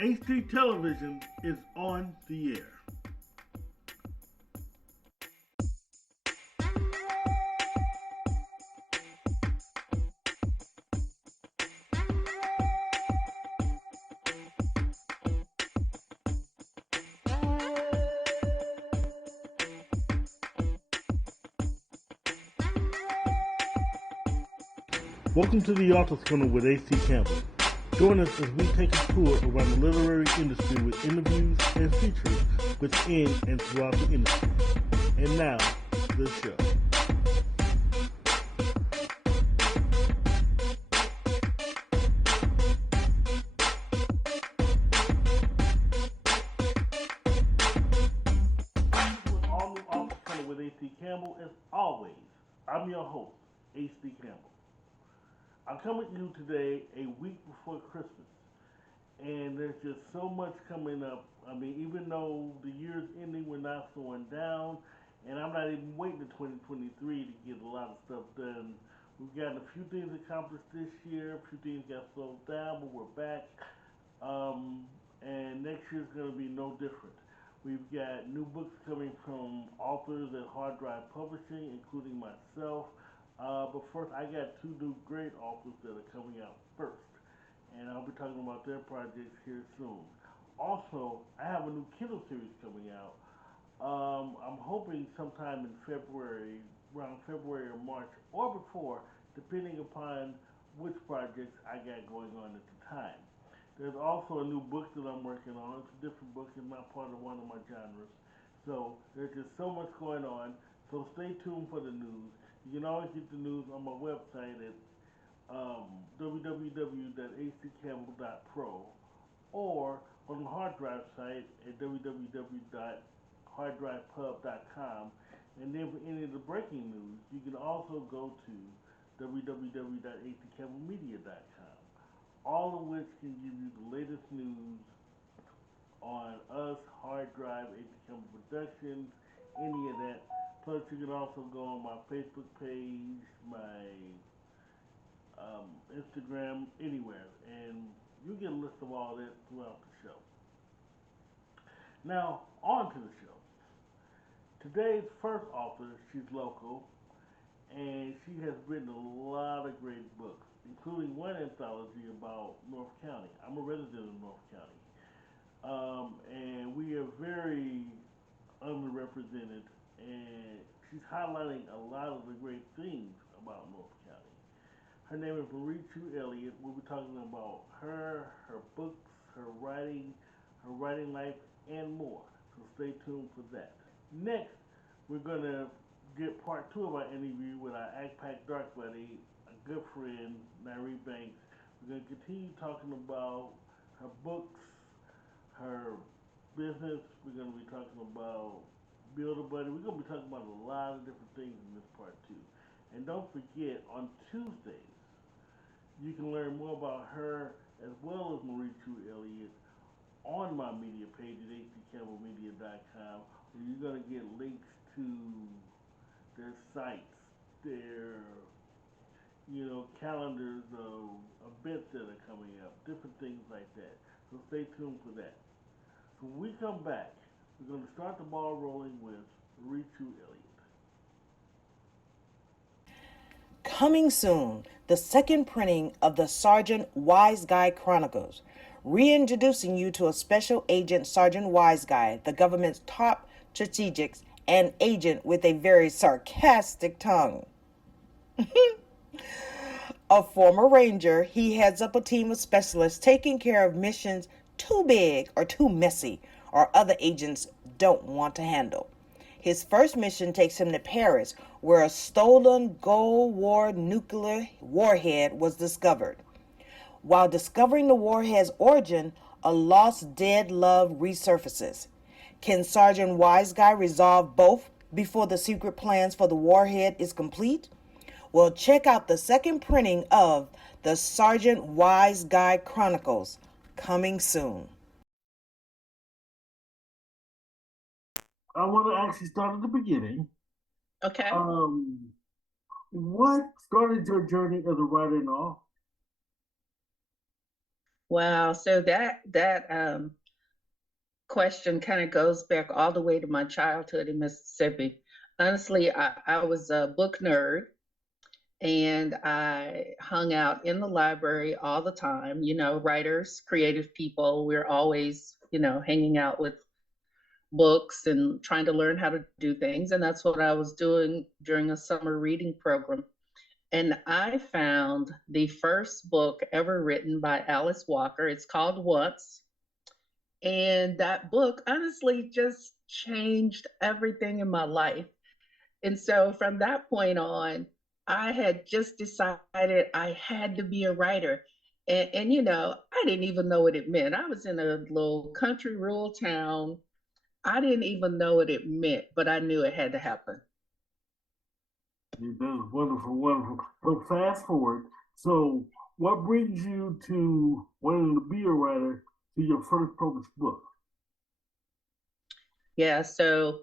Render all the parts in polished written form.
HD television is on the air. Welcome to the Author's Corner with A.C. Campbell. Join us as we take a tour around the literary industry with interviews and features within and throughout the industry. And now, the show. With all new Author's Corner with A.C. Campbell, as always, I'm your host, A.C. Campbell. I'm coming to you today a week before Christmas. And there's just so much coming up. I mean, even though the year's ending, we're not slowing down, and I'm not even waiting to 2023 to get a lot of stuff done. We've gotten a few things accomplished this year, a few things got slowed down, but we're back. And next year's going to be no different. We've got new books coming from authors at Hard Drive Publishing, including myself. But first, I got two new great authors that are coming out first, and I'll be talking about their projects here soon. Also, I have a new Kindle series coming out. I'm hoping sometime in February, around February or March, or before, depending upon which projects I got going on at the time. There's also a new book that I'm working on. It's a different book. It's not part of one of my genres. So there's just so much going on. So stay tuned for the news. You can always get the news on my website at www.accampbell.pro or on the hard drive site at www.harddrivepub.com. And then for any of the breaking news, you can also go to www.accampbellmedia.com, all of which can give you the latest news on us, Hard Drive, AC Campbell Productions, any of that. Plus, you can also go on my Facebook page, my Instagram, anywhere, and you get a list of all that throughout the show. Now, on to the show. Today's first author, she's local, and she has written a lot of great books, including one anthology about North County. I'm a resident of North County, and we are very underrepresented, and she's highlighting a lot of the great things about North County. Her name is Marie Chewe-Elliott. We'll be talking about her books, her writing life, and more. So stay tuned for that. Next, we're going to get part two of our interview with our ACPAC Dark Buddy, a good friend, Nyree Banks. We're going to continue talking about her books, her business. We're going to be talking about Build a Buddy. We're going to be talking about a lot of different things in this part two. And don't forget, on Tuesdays, you can learn more about her as well as Marie Chewe-Elliott on my media page at accampbellmedia.com, where you're going to get links to their sites, their calendars of events that are coming up, different things like that. So stay tuned for that. So when we come back, we're going to start the ball rolling with Marie Chewe-Elliott. Coming soon, the second printing of the Sergeant Wise Guy Chronicles, reintroducing you to a special agent, Sergeant Wise Guy, the government's top strategics and agent with a very sarcastic tongue. A former ranger, he heads up a team of specialists taking care of missions too big or too messy or other agents don't want to handle. His first mission takes him to Paris, where a stolen Cold War nuclear warhead was discovered. While discovering the warhead's origin, a lost dead love resurfaces. Can Sergeant Wise Guy resolve both before the secret plans for the warhead is complete? Well, check out the second printing of the Sergeant Wise Guy Chronicles, coming soon. I want to actually start at the beginning. Okay. What started your journey as a writer and all? Wow. So that question kind of goes back all the way to my childhood in Mississippi. Honestly, I was a book nerd and I hung out in the library all the time. You know, writers, creative people, we're always, hanging out with books and trying to learn how to do things. And that's what I was doing during a summer reading program. And I found the first book ever written by Alice Walker. It's called Once. And that book honestly just changed everything in my life. And so from that point on, I had just decided I had to be a writer. And I didn't even know what it meant. I was in a little country rural town. I didn't even know what it meant, but I knew it had to happen. That is wonderful, wonderful. So fast forward. So what brings you to wanting to be a writer to your first published book? Yeah, so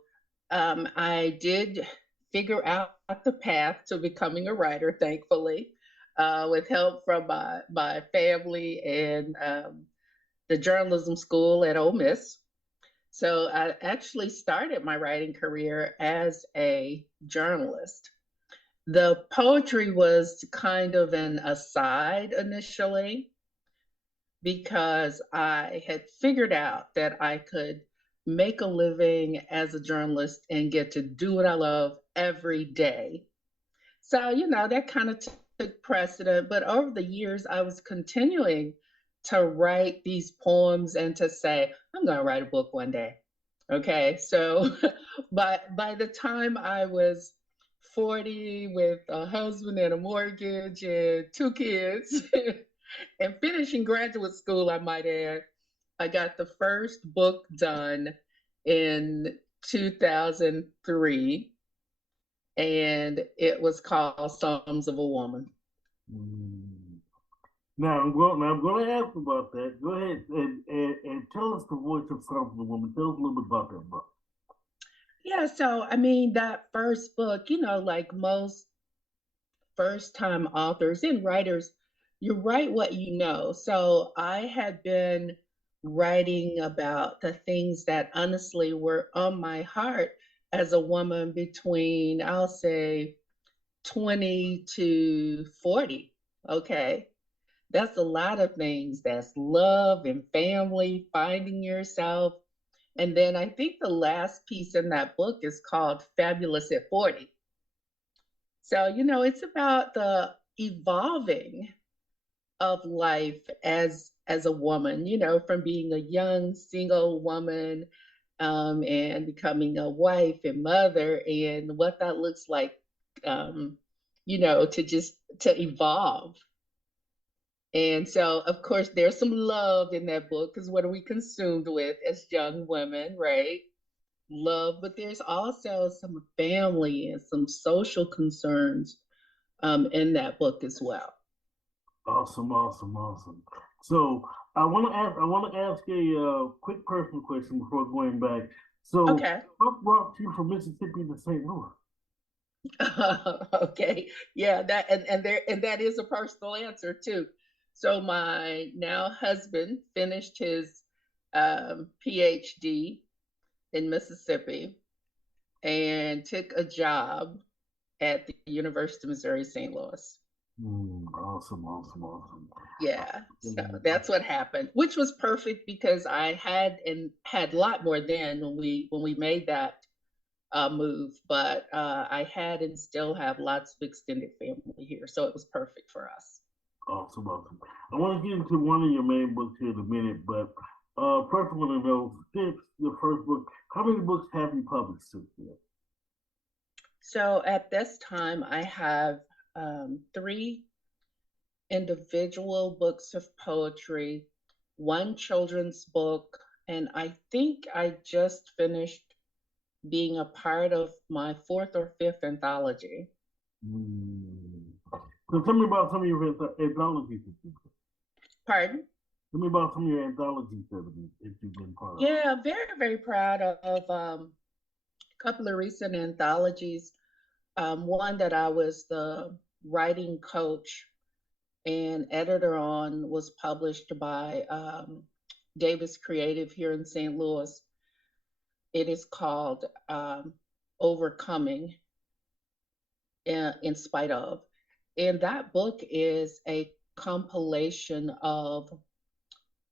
I did figure out the path to becoming a writer, thankfully, with help from my family and the journalism school at Ole Miss. So I actually started my writing career as a journalist. The poetry was kind of an aside initially because I had figured out that I could make a living as a journalist and get to do what I love every day. So, that kind of took precedent. But over the years, I was continuing to write these poems and to say, I'm going to write a book one day. Okay. So, by the time I was 40 with a husband and a mortgage and two kids, and finishing graduate school, I might add, I got the first book done in 2003, and it was called Songs of a Woman. Mm. Now I'm going to ask about that. Go ahead and tell us the voice of Songs of a Woman. Tell us a little bit about that book. Yeah, so I mean, that first book, like most first time authors and writers, you write what you know. So I had been writing about the things that honestly were on my heart as a woman between, I'll say, 20 to 40. Okay. That's a lot of things. That's love and family, finding yourself. And then I think the last piece in that book is called Fabulous at 40. So, it's about the evolving of life as a woman, from being a young single woman and becoming a wife and mother and what that looks like, um, to evolve. And so, of course, there's some love in that book because what are we consumed with as young women, right? Love, but there's also some family and some social concerns in that book as well. Awesome, awesome, awesome. So I want to ask a quick personal question before going back. So, Okay. what brought you from Mississippi to St. Louis? Okay. Yeah, and that is a personal answer too. So my now husband finished his PhD in Mississippi and took a job at the University of Missouri St. Louis. Awesome, awesome, awesome. Yeah, so that's what happened, which was perfect because I had a lot more then when we made that move, but I had and still have lots of extended family here, so it was perfect for us. Awesome, awesome. I want to get into one of your main books here in a minute, but first I want to know, since your first book, how many books have you published since then? So at this time, I have three individual books of poetry, one children's book, and I think I just finished being a part of my fourth or fifth anthology. Mm. So tell me about some of your anthologies. Pardon? Tell me about some of your anthologies that you've been part of. Yeah, very, very proud of a couple of recent anthologies. One that I was the writing coach and editor on was published by Davis Creative here in St. Louis. It is called Overcoming in Spite of. And that book is a compilation of,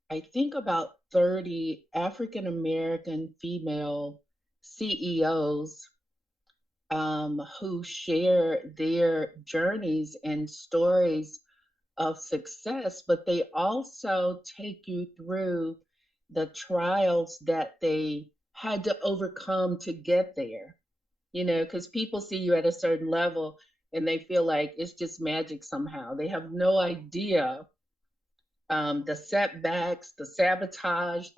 I think, about 30 African American female CEOs who share their journeys and stories of success, but they also take you through the trials that they had to overcome to get there. You know, because people see you at a certain level and they feel like it's just magic somehow. They have no idea the setbacks, the sabotage,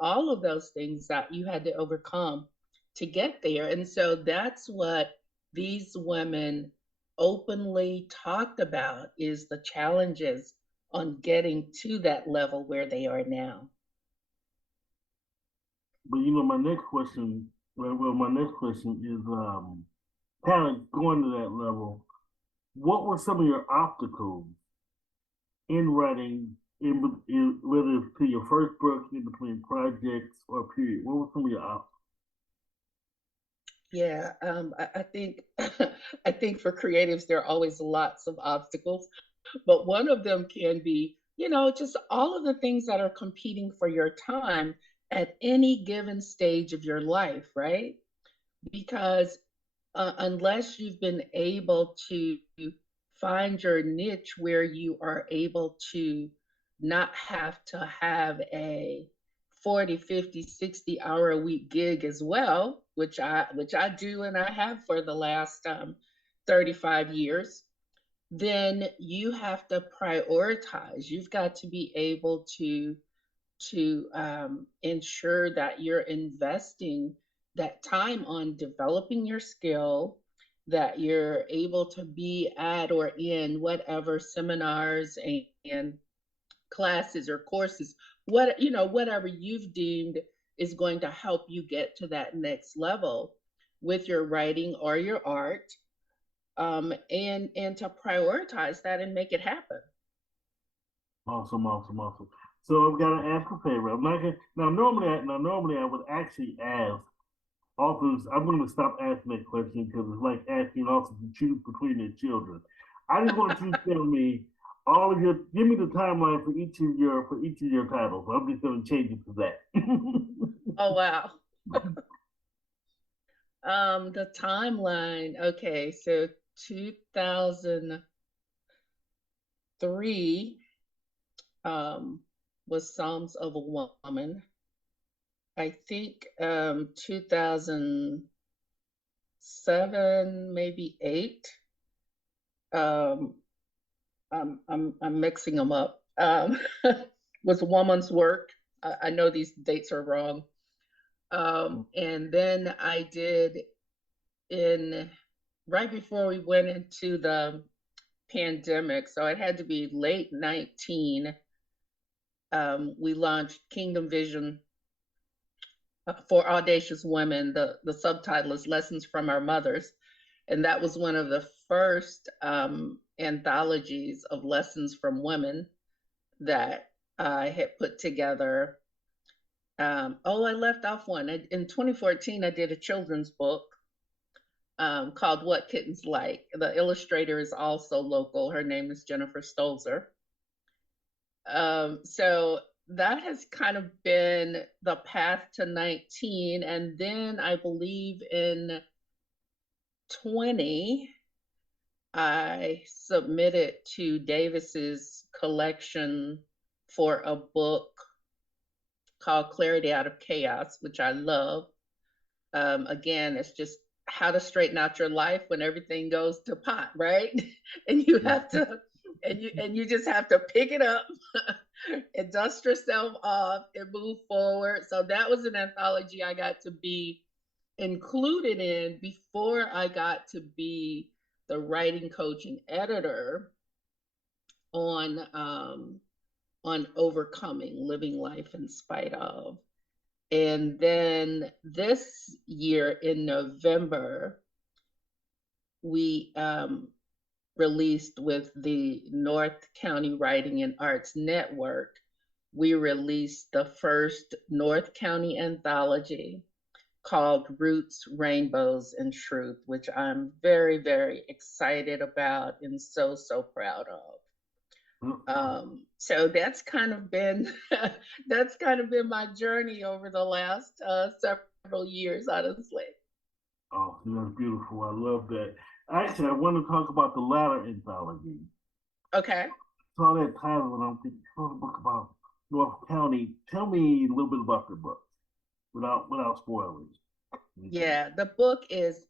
all of those things that you had to overcome to get there. And so that's what these women openly talked about, is the challenges on getting to that level where they are now. But my next question, my next question is kind of going to that level. What were some of your obstacles in writing, whether it's to your first book, in between projects or period? What were some of your obstacles? Yeah, I think I think for creatives there are always lots of obstacles, but one of them can be, just all of the things that are competing for your time at any given stage of your life, right? Because unless you've been able to find your niche where you are able to not have to have a 40, 50, 60 hour a week gig as well, which I do and I have for the last 35 years, then you have to prioritize. You've got to be able to ensure that you're investing that time on developing your skill, that you're able to be at or in whatever seminars and classes or courses, whatever you've deemed is going to help you get to that next level with your writing or your art, and to prioritize that and make it happen. Awesome, awesome, awesome. So I've got to ask a favor. I'm not gonna normally I would actually ask authors. I'm going to stop asking that question because it's like asking authors to choose between their children. I just want you to tell me all of your. Give me the timeline for each of your titles. I'm just going to change it to that. Oh wow. The timeline. Okay, so 2003 was Psalms of a Woman. I think 2007, maybe 8. Um, I'm mixing them up. Was Woman's Work. I know these dates are wrong. And then I did right before we went into the pandemic, so it had to be late 19. We launched Kingdom Vision for Audacious Women. The subtitle is Lessons from Our Mothers. And that was one of the first anthologies of lessons from women that I had put together. I left off one. In 2014, I did a children's book called What Kittens Like. The illustrator is also local. Her name is Jennifer Stolzer. So that has kind of been the path to 19. And then I believe in 20, I submitted to Davis's collection for a book called Clarity Out of Chaos, which I love. Again, it's just how to straighten out your life when everything goes to pot, right? And you have to, and you just have to pick it up and dust yourself off and move forward. So that was an anthology I got to be included in before I got to be the writing coach and editor on Overcoming, Living Life in Spite of. And then this year in November, we released with the North County Writing and Arts Network, we released the first North County anthology called Roots, Rainbows, and Truth, which I'm very, very excited about and so, so proud of. So that's kind of been that's kind of been my journey over the last several years, honestly. Oh, that's beautiful. I love that. Actually, I want to talk about the latter anthology. Okay. Saw that title and I'm thinking, saw the book about North County. Tell me a little bit about the book without spoiling. Yeah, the book is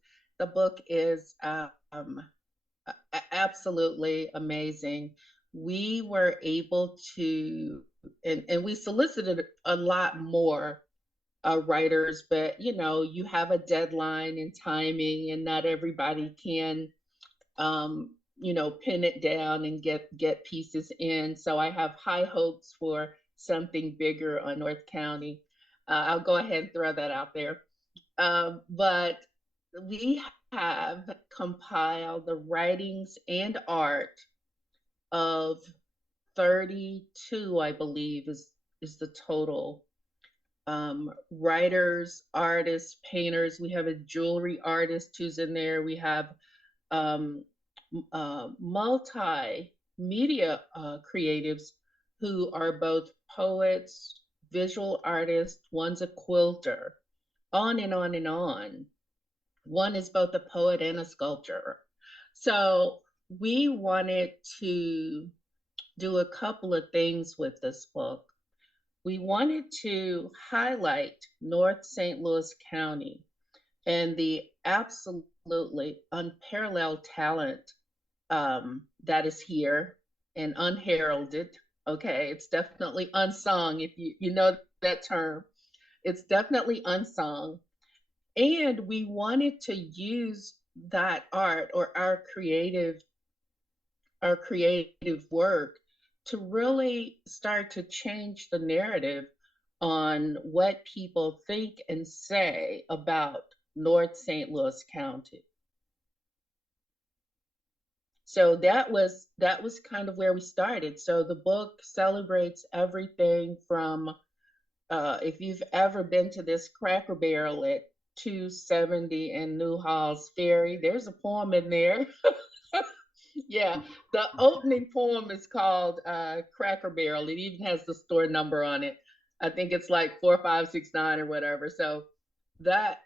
absolutely amazing. We were able to, and we solicited a lot more writers, but you have a deadline and timing, and not everybody can, pin it down and get pieces in. So I have high hopes for something bigger on North County. I'll go ahead and throw that out there. But we have compiled the writings and art of 32, I believe, is the total. Writers, artists, painters. We have a jewelry artist who's in there. We have um, multimedia creatives who are both poets, visual artists. One's a quilter, on and on and on. One is both a poet and a sculptor. So we wanted to do a couple of things with this book. We wanted to highlight North St. Louis County and the absolutely unparalleled talent that is here and unheralded. Okay, it's definitely unsung, if you know that term. It's definitely unsung. And we wanted to use that art or our creative work to really start to change the narrative on what people think and say about North St. Louis County. So that was kind of where we started. So the book celebrates everything from if you've ever been to this Cracker Barrel at 270 and Newhall's Ferry, there's a poem in there. Yeah, the opening poem is called Cracker Barrel. It even has the store number on it. I think it's like 4569 or whatever. So that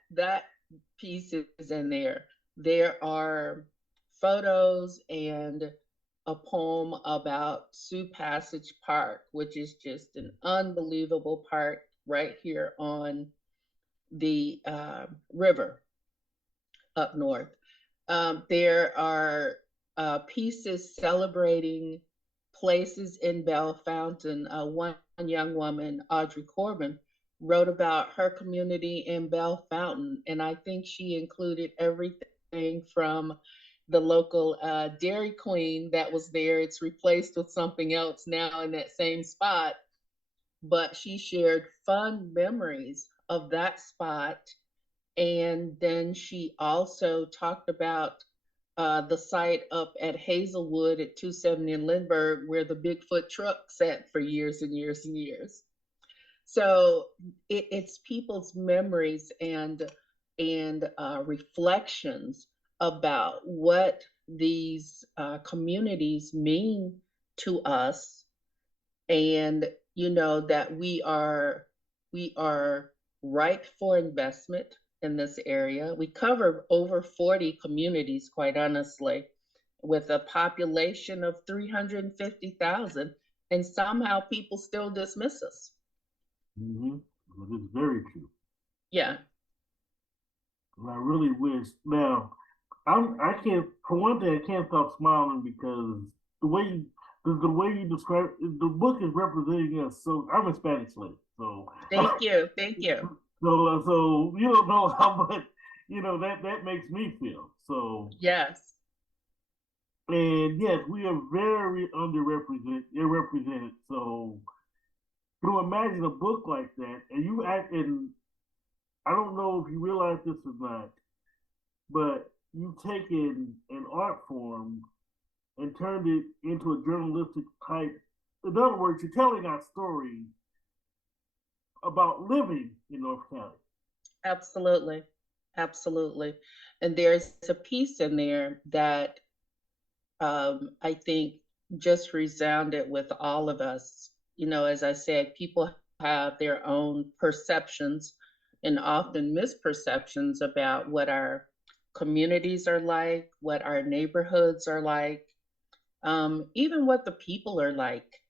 piece is in there. There are photos and a poem about Sioux Passage Park, which is just an unbelievable park right here on the river up north. There are pieces celebrating places in Belle Fountain. One young woman, Audrey Corbin, wrote about her community in Belle Fountain, and I think she included everything from the local Dairy Queen that was there. It's replaced with something else now in that same spot, but she shared fun memories of that spot. And then she also talked about the site up at Hazelwood at 270 in Lindbergh, where the Bigfoot truck sat for years and years and years. So it's people's memories and reflections about what these communities mean to us, and that we are ripe for investment in this area. We cover over 40 communities, quite honestly, with a population of 350,000, and somehow people still dismiss us. Mm-hmm. Well, it's very true. Yeah. And I really wish. Now, I can't. For one thing, I can't stop smiling because the way you describe the book is representing us. So I'm a Spanish slave. So Thank you. Thank you. so you don't know how much that makes me feel. So Yes. and yes, we are very irrepresented. So to imagine a book like that, and you act and I don't know if you realize this or not, but you take in an art form and turned it into a journalistic type. In other words, you're telling our story about living in North County. Absolutely. Absolutely. And there's a piece in there that I think just resounded with all of us. You know, as I said, people have their own perceptions and often misperceptions about what our communities are like, what our neighborhoods are like, even what the people are like.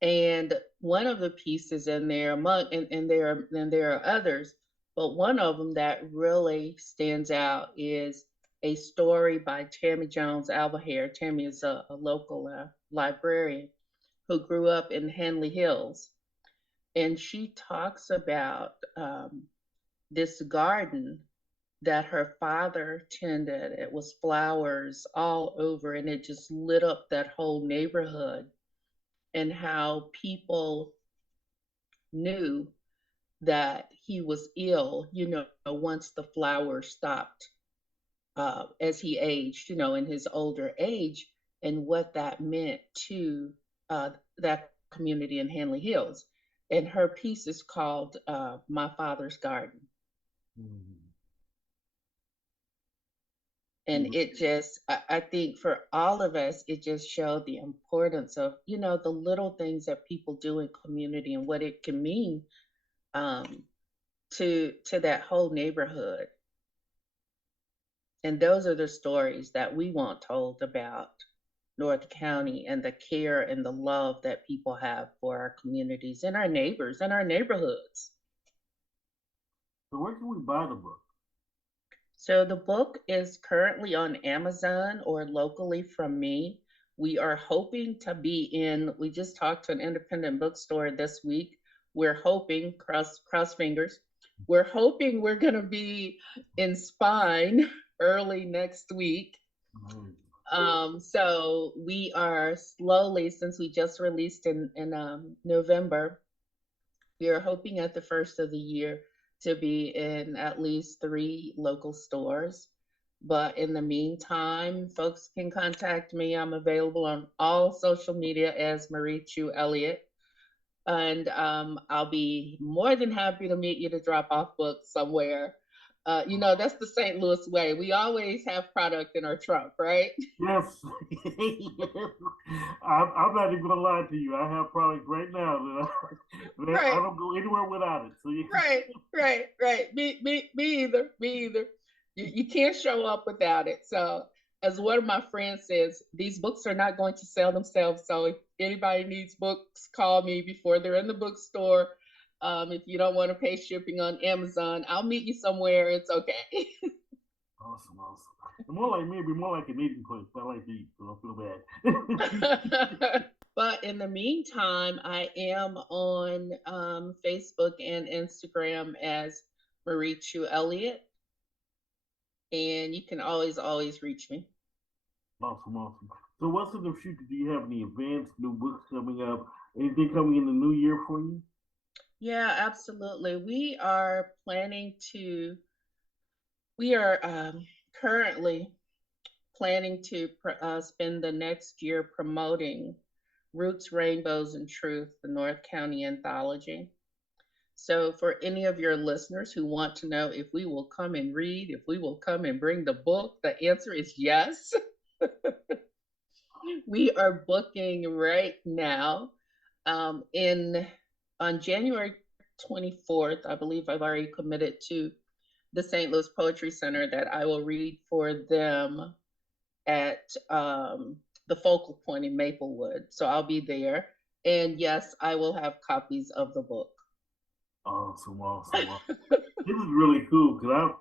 And one of the pieces in there and there are others, but one of them that really stands out is a story by Tammy Jones Alvahair. Tammy is a local librarian who grew up in Hanley Hills, and she talks about this garden that her father tended. It was flowers all over, and it just lit up that whole neighborhood, and how people knew that he was ill, once the flowers stopped as he aged, in his older age, and what that meant to that community in Hanley Hills. And her piece is called My Father's Garden. Mm-hmm. And it just, I think for all of us, it just showed the importance of, the little things that people do in community and what it can mean um, to that whole neighborhood. And those are the stories that we want told about North County and the care and the love that people have for our communities and our neighbors and our neighborhoods. So where can we buy the book? So the book is currently on Amazon or locally from me. We are hoping to be we just talked to an independent bookstore this week. We're hoping, cross fingers, we're hoping we're going to be in Spine early next week. So we are slowly, since we just released in November, we are hoping at the first of the year to be in at least 3 local stores. But in the meantime, folks can contact me. I'm available on all social media as Marie Chewe-Elliott. And I'll be more than happy to meet you to drop off books somewhere. That's the St. Louis way. We always have product in our trunk, right? Yes. I'm not even gonna lie to you. I have product right now that I don't go anywhere without it. So Right. Me either. Me either. You can't show up without it. So, as one of my friends says, these books are not going to sell themselves. So, if anybody needs books, call me before they're in the bookstore. If you don't want to pay shipping on Amazon, I'll meet you somewhere. It's okay. Awesome. More like me, it'd be more like an eating place. I like to eat, so I feel bad. But in the meantime, I am on Facebook and Instagram as Marie Chewe-Elliott. And you can always reach me. Awesome. So what's in the future? Do you have any events, new books coming up? Anything coming in the new year for you? Yeah, absolutely. We are currently planning to spend the next year promoting Roots, Rainbows, and Truth, the North County Anthology. So for any of your listeners who want to know if we will come and read, if we will come and bring the book, the answer is yes. We are booking right now. On January 24th, I believe I've already committed to the St. Louis Poetry Center that I will read for them at the Focal Point in Maplewood. So I'll be there. And yes, I will have copies of the book. Awesome. This is really cool because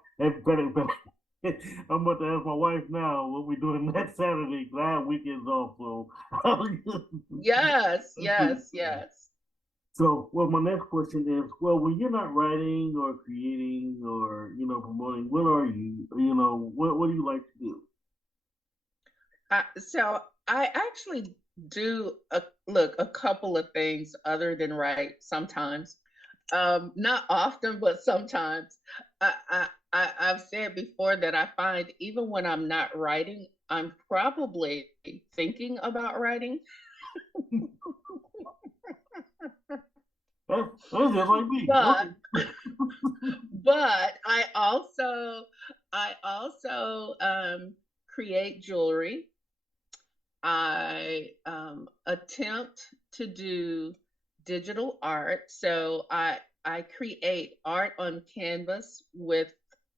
I'm about to ask my wife now what we're doing next Saturday because I have weekends off. So yes. So, well, my next question is, well, when you're not writing or creating or promoting, what are you? What do you like to do? So I actually do a couple of things other than write sometimes. Not often, but sometimes. I've said before that I find even when I'm not writing, I'm probably thinking about writing. That's just like me. But Okay. but I also create jewelry. I attempt to do digital art. So I create art on canvas with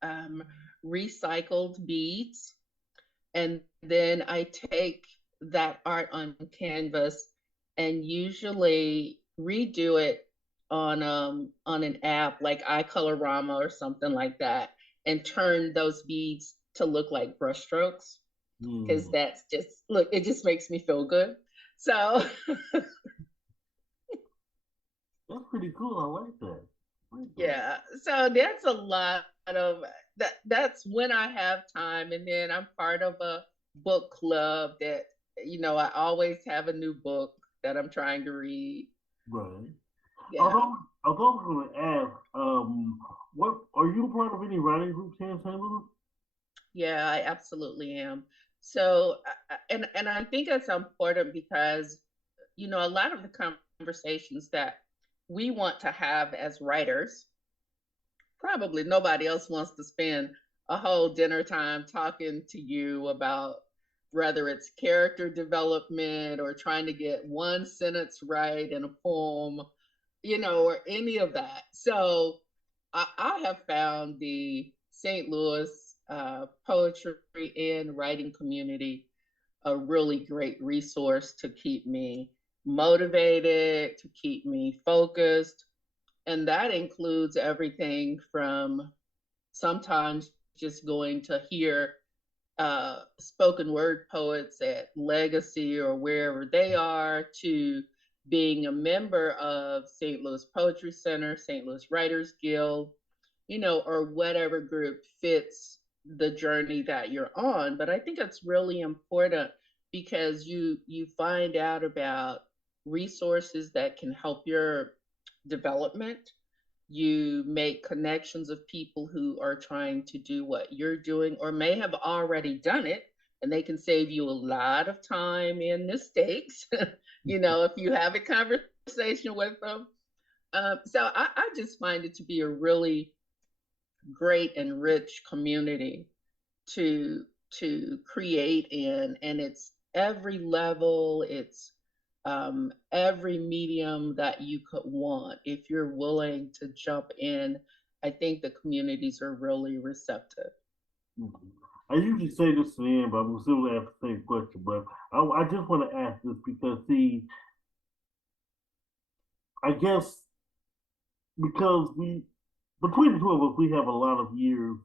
um, recycled beads, and then I take that art on canvas and usually redo it on an app like iColorama or something like that, and turn those beads to look like brushstrokes, because Mm, that's just look, it just makes me feel good. So that's pretty cool. I like that. I like that. yeah, so that's a lot of that's when I have time. And then I'm part of a book club that, I always have a new book that I'm trying to read. Right. Yeah. Although, although I was going to ask, what are you a part of any writing groups here in St. Louis? Yeah, I absolutely am. So and I think it's important because a lot of the conversations that we want to have as writers, probably nobody else wants to spend a whole dinner time talking to you about, whether it's character development or trying to get one sentence right in a poem, or any of that. So I have found the St. Louis poetry and writing community a really great resource to keep me motivated, to keep me focused. And that includes everything from sometimes just going to hear spoken word poets at Legacy or wherever they are, to being a member of St. Louis Poetry Center, St. Louis Writers Guild, or whatever group fits the journey that you're on. But I think it's really important because you find out about resources that can help your development. You make connections of people who are trying to do what you're doing or may have already done it, and they can save you a lot of time and mistakes, if you have a conversation with them. So I just find it to be a really great and rich community to create in, and it's every level, it's every medium that you could want. If you're willing to jump in, I think the communities are really receptive. Mhm. I usually say this to the end, but I'm still going to ask the same question. But I just want to ask this because, see, I guess because between the two of us, we have a lot of years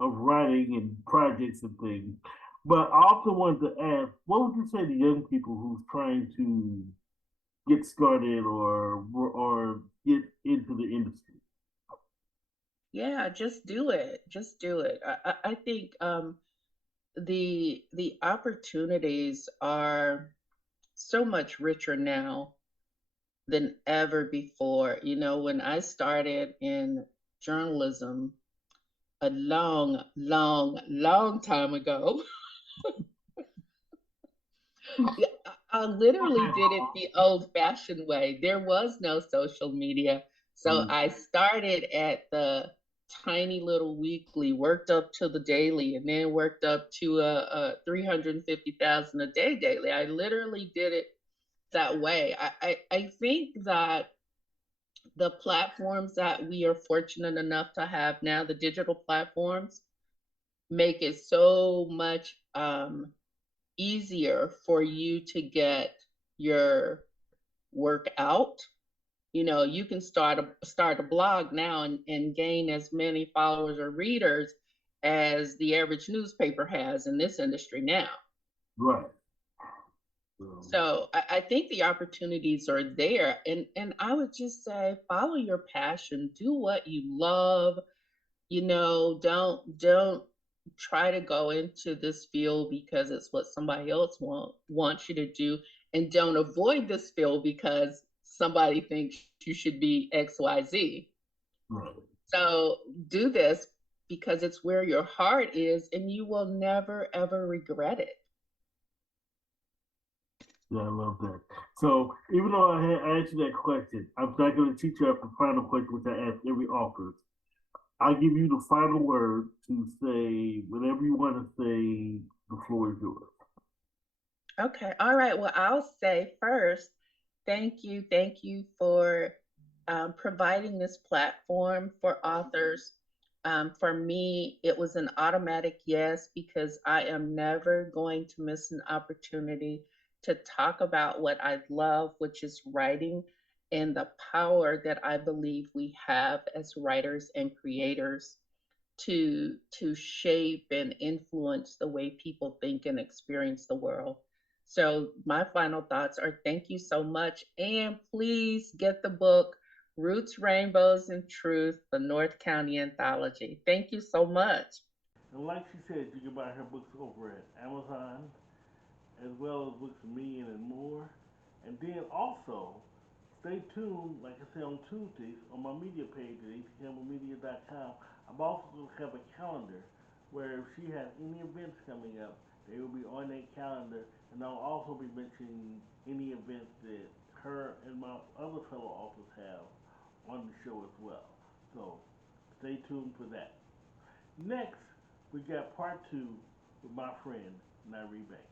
of writing and projects and things. But I often wanted to ask, what would you say to young people who's trying to get started or get into the industry? Yeah, just do it. Just do it. I think the opportunities are so much richer now than ever before. When I started in journalism a long, long, long time ago, yeah, I literally did it the old-fashioned way. There was no social media. So Mm, I started at the tiny little weekly, worked up to the daily, and then worked up to a 350,000 a day daily. I literally did it that way. I think that the platforms that we are fortunate enough to have now, the digital platforms, make it so much easier for you to get your work out. You can start a blog now and gain as many followers or readers as the average newspaper has in this industry now. right. So, So I think the opportunities are there. And I would just say follow your passion, do what you love. Don't try to go into this field because it's what somebody else wants you to do, and don't avoid this field because somebody thinks you should be XYZ. right. So do this because it's where your heart is, and you will never ever regret it. Yeah, I love that. So even though I asked you that question, I'm not going to teach you the final question, which I ask every author. I'll give you the final word to say whatever you want to say. The floor is yours. Okay. All right. Well, I'll say first, thank you for providing this platform for authors. For me, it was an automatic yes because I am never going to miss an opportunity to talk about what I love, which is writing, and the power that I believe we have as writers and creators to shape and influence the way people think and experience the world. So my final thoughts are thank you so much, and please get the book Roots, Rainbows, and Truth, the North County Anthology. Thank you so much. And like she said, you can buy her books over at Amazon, as well as Books for Me and more. And then also, stay tuned, like I said, on Tuesdays on my media page at atcampbellmedia.com. I'm also going to have a calendar where if she has any events coming up, they will be on that calendar. And I'll also be mentioning any events that her and my other fellow authors have on the show as well. So stay tuned for that. Next, we got part two with my friend, Nyree Banks.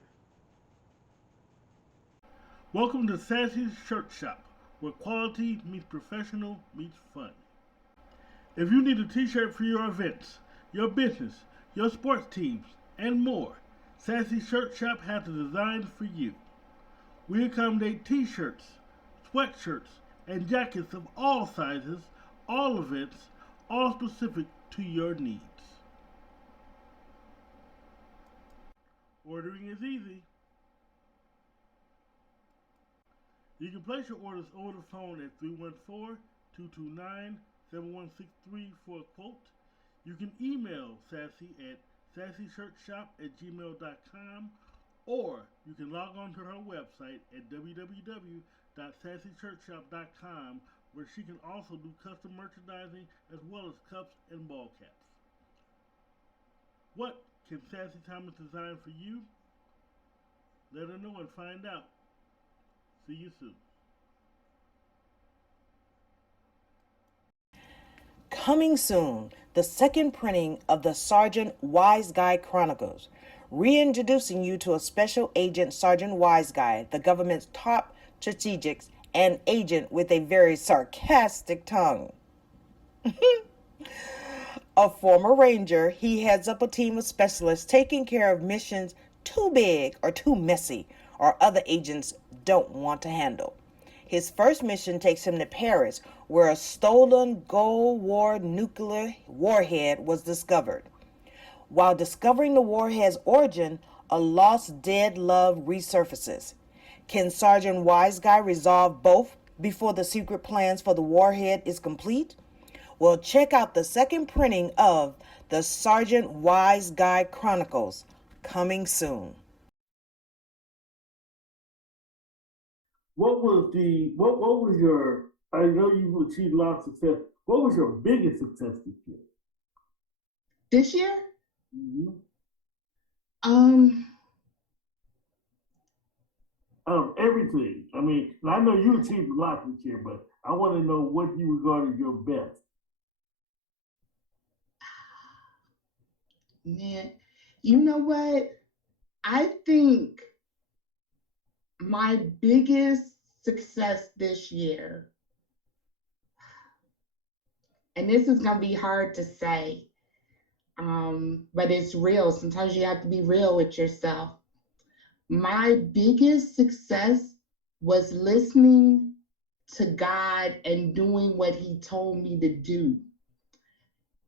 Welcome to Sassy's Shirt Shop, where quality meets professional meets fun. If you need a t-shirt for your events, your business, your sports teams, and more, Sassy Shirt Shop has the designs for you. We accommodate t-shirts, sweatshirts, and jackets of all sizes, all events, all specific to your needs. Ordering is easy. You can place your orders over the phone at 314-229-7163 for a quote. You can email Sassy at sassyshirtshop@gmail.com, or you can log on to her website at www.sassyshirtshop.com, where she can also do custom merchandising as well as cups and ball caps. What can Sassy Thomas design for you? Let her know and find out. See you soon. Coming soon, the second printing of the Sergeant Wise Guy Chronicles, reintroducing you to a special agent, Sergeant Wise Guy, the government's top strategics and agent with a very sarcastic tongue. A former ranger, he heads up a team of specialists taking care of missions too big or too messy or other agents don't want to handle. His first mission takes him to Paris, where a stolen Cold War nuclear warhead was discovered. While discovering the warhead's origin, a lost dead love resurfaces. Can Sergeant Wise Guy resolve both before the secret plans for the warhead is complete? Well, check out the second printing of the Sergeant Wise Guy Chronicles, coming soon. What was your, I know you've achieved a lot of success. What was your biggest success this year? This year? Mm-hmm. Um, Everything. I mean, I know you achieved a lot this year, but I want to know what you regard as your best. Man, you know what? I think my biggest success this year, and this is going to be hard to say, but it's real. Sometimes you have to be real with yourself. My biggest success was listening to God and doing what He told me to do.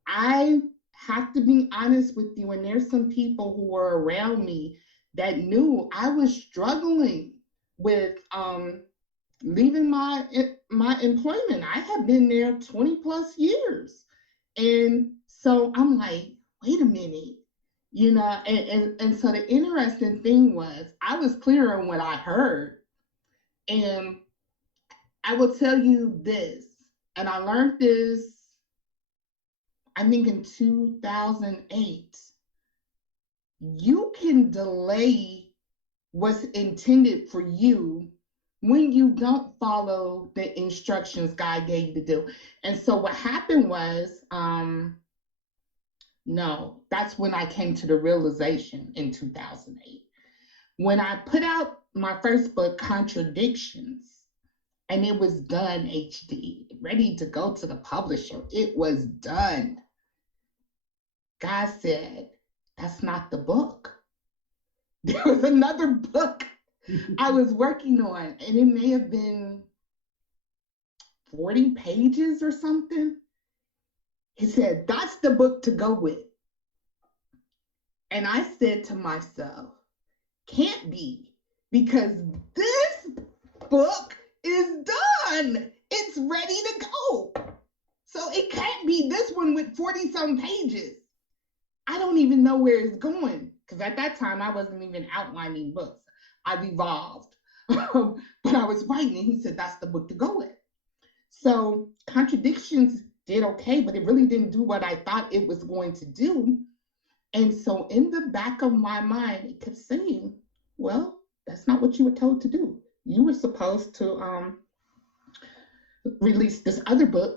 I have to be honest with you, and there's some people who were around me that knew I was struggling with leaving my employment. I have been there 20 plus years. And so I'm like, wait a minute, and so the interesting thing was I was clear on what I heard. And I will tell you this, and I learned this, I think in 2008, you can delay was intended for you when you don't follow the instructions God gave you to do. And so what happened was, no, that's when I came to the realization in 2008. When I put out my first book, Contradictions, and it was done HD, ready to go to the publisher, it was done. God said, that's not the book. There was another book I was working on, and it may have been 40 pages or something. He said, that's the book to go with. And I said to myself, can't be, because this book is done. It's ready to go. So it can't be this one with 40 some pages. I don't even know where it's going, because at that time I wasn't even outlining books. I've evolved. But I was writing, and he said, that's the book to go with. So Contradictions did okay, but it really didn't do what I thought it was going to do. And so in the back of my mind, it kept saying, well, that's not what you were told to do. You were supposed to release this other book,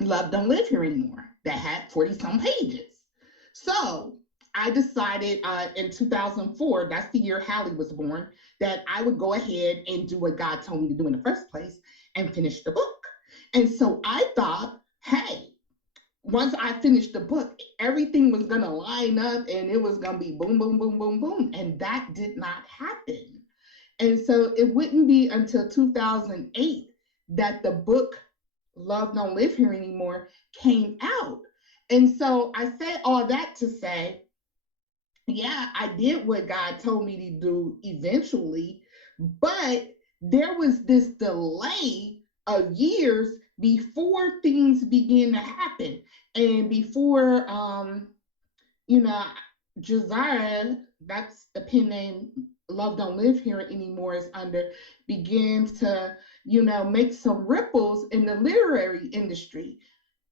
Love Don't Live Here Anymore, that had 40 some pages. So I decided in 2004, that's the year Hallie was born, that I would go ahead and do what God told me to do in the first place and finish the book. And so I thought, hey, once I finished the book, everything was going to line up and it was going to be boom, boom, boom, boom, boom. And that did not happen. And so it wouldn't be until 2008 that the book Love Don't Live Here Anymore came out. And so I say all that to say, yeah, I did what God told me to do eventually, but there was this delay of years before things began to happen. And before, you know, Josiah, that's the pen name Love Don't Live Here Anymore is under, began to, make some ripples in the literary industry.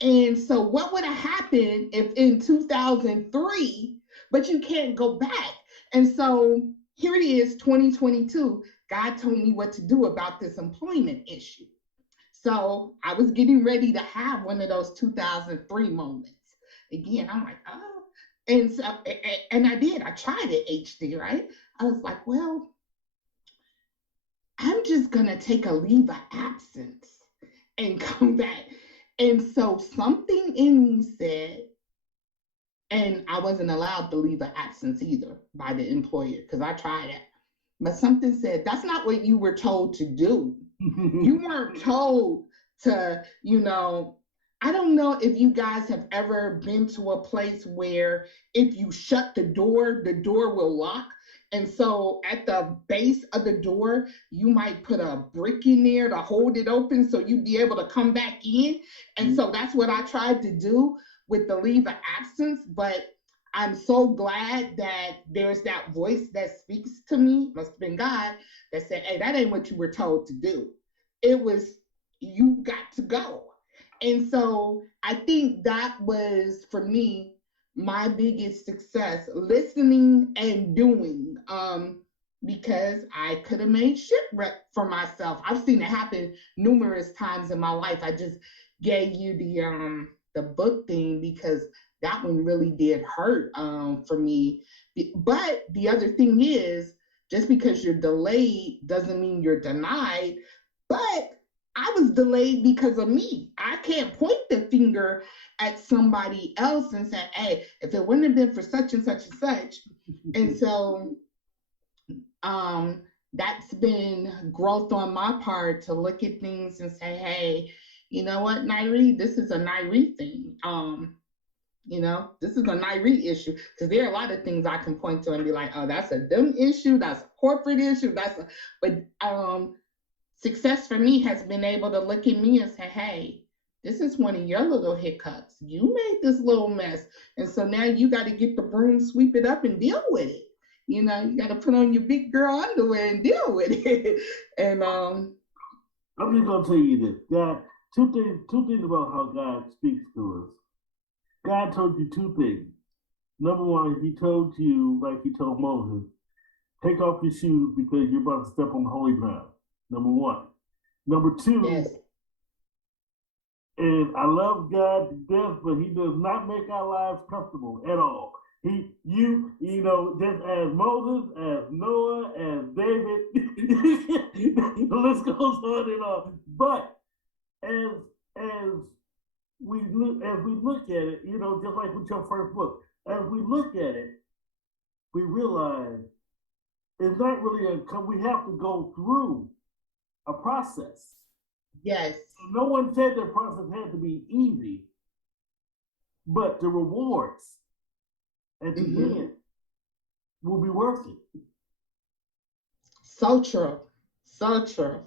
And so what would have happened if in 2003, but you can't go back? And so here it is, 2022. God told me what to do about this employment issue. So I was getting ready to have one of those 2003 moments. Again, I'm like, oh. And so, and I did. I tried it HD, right? I was like, well, I'm just going to take a leave of absence and come back. And so something in me said, and I wasn't allowed to leave an absence either by the employer because I tried it. But something said, that's not what you were told to do. You weren't told to, I don't know if you guys have ever been to a place where if you shut the door will lock. And so at the base of the door, you might put a brick in there to hold it open so you'd be able to come back in. And so that's what I tried to do with the leave of absence. But I'm so glad that there's that voice that speaks to me, must have been God, that said, hey, that ain't what you were told to do. It was, you got to go. And so I think that was, for me, my biggest success, listening and doing, because I could have made shipwreck for myself. I've seen it happen numerous times in my life. I just gave you the book thing because that one really did hurt for me. But the other thing is, just because you're delayed doesn't mean you're denied. But I was delayed because of me. I can't point the finger at somebody else and say, hey, if it wouldn't have been for such and such and such. And so that's been growth on my part to look at things and say, hey, you know what, Nyree, this is a Nyree thing. This is a Nyree issue, because there are a lot of things I can point to and be like, oh, that's a them issue, that's a corporate issue, but success for me has been able to look at me and say, hey, this is one of your little hiccups. You made this little mess. And so now you got to get the broom, sweep it up, and deal with it. You got to put on your big girl underwear and deal with it. And I'm just gonna tell you this. God, two things about how God speaks to us. God told you two things. Number one, he told you, like he told Moses, take off your shoes because you're about to step on holy ground. Number one. Number two, Yes. and I love God to death, but He does not make our lives comfortable at all. You know, just as Moses, as Noah, as David, the list goes on and on. But as as as we look at it, you know, just like with your first book, as we look at it, we realize it's not really we have to go through a process. Yes. No one said the process had to be easy, but the rewards at the end will be worth it. So true. So true.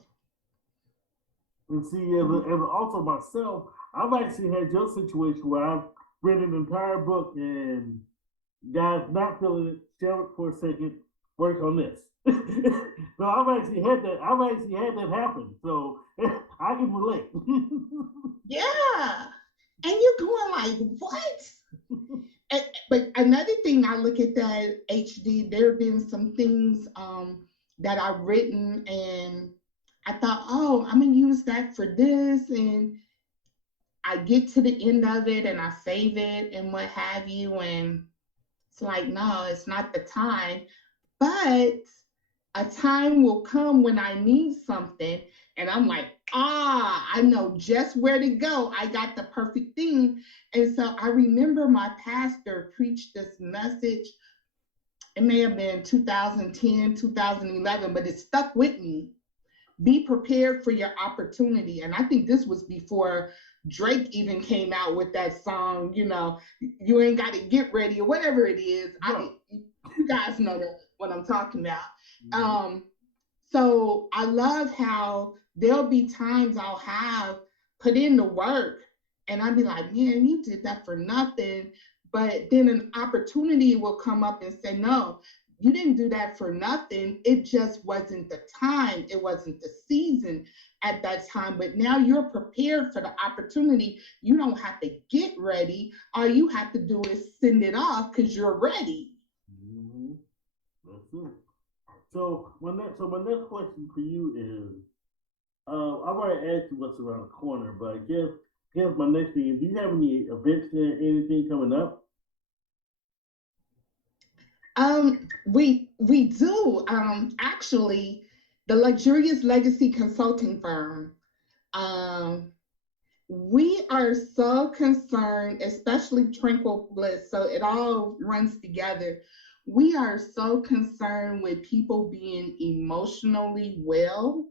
And see, as an author myself, I've actually had your situation where I've read an entire book and God's not feeling it, share it for a second, work on this. So I've actually had that happen. So I can relate. Yeah. And you're going like, what? But another thing I look at that HD, there have been some things that I've written and I thought, oh, I'm gonna use that for this, and I get to the end of it and I save it and what have you, and it's like, no, it's not the time. But a time will come when I need something, and I'm like, I know just where to go. I got the perfect thing. And so I remember my pastor preached this message. It may have been 2010, 2011, but it stuck with me. Be prepared for your opportunity. And I think this was before Drake even came out with that song, you know, you ain't got to get ready or whatever it is. You guys know what I'm talking about. So I love how there'll be times I'll have put in the work and I'll be like, man, you did that for nothing. But then an opportunity will come up and say, no, you didn't do that for nothing. It just wasn't the time. It wasn't the season at that time. But now you're prepared for the opportunity. You don't have to get ready. All you have to do is send it off because you're ready. Mm-hmm. That's it. So my next question for you is, I've already asked you what's around the corner, but I guess my next thing is, do you have any events or anything coming up? We do. Actually, the Luxurious Legacy Consulting Firm. Um, we are so concerned, especially Tranquil Bliss. So it all runs together. We are so concerned with people being emotionally well.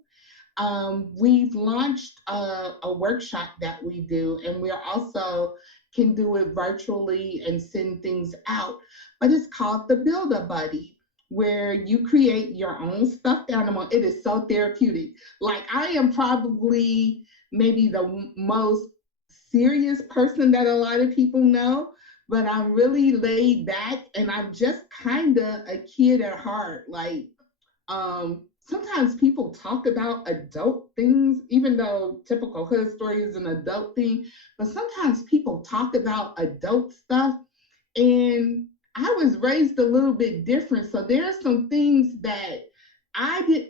We've launched a workshop that we do, and we also can do it virtually and send things out. But it's called the Build a Buddy, where you create your own stuffed animal. It is so therapeutic. Like, I am probably maybe the most serious person that a lot of people know, but I'm really laid back and I'm just kind of a kid at heart. Like, sometimes people talk about adult things, even though typical hood story is an adult thing, but sometimes people talk about adult stuff. And I was raised a little bit different. So there are some things that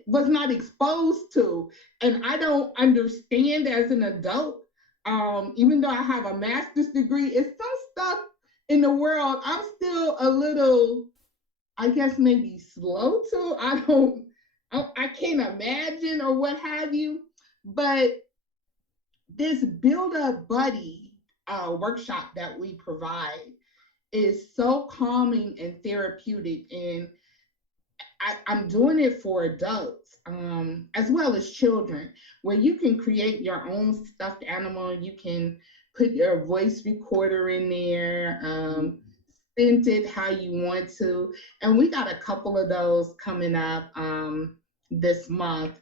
was not exposed to, and I don't understand as an adult. Even though I have a master's degree, it's some stuff in the world I'm still a little, I guess, maybe slow to. I can't imagine or what have you. But this Build a Buddy workshop that we provide is so calming and therapeutic. And I'm doing it for adults as well as children, where you can create your own stuffed animal. You can put your voice recorder in there, send it how you want to. And we got a couple of those coming up this month.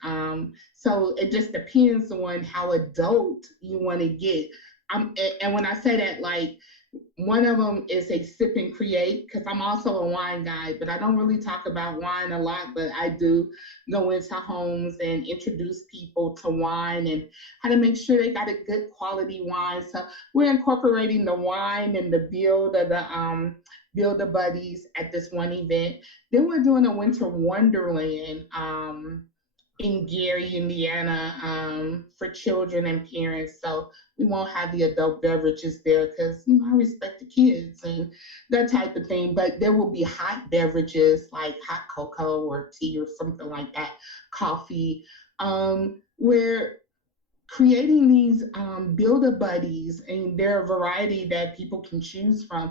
So it just depends on how adult you want to get. And when I say that, like, one of them is a sip and create, because I'm also a wine guy, but I don't really talk about wine a lot, but I do go into homes and introduce people to wine and how to make sure they got a good quality wine. So we're incorporating the wine and the build of the Build-A-Buddies at this one event. Then we're doing a winter wonderland in Gary, Indiana, for children and parents. So we won't have the adult beverages there because I respect the kids and that type of thing. But there will be hot beverages like hot cocoa or tea or something like that, coffee. We're creating these Build-A-Buddies, and there are a variety that people can choose from.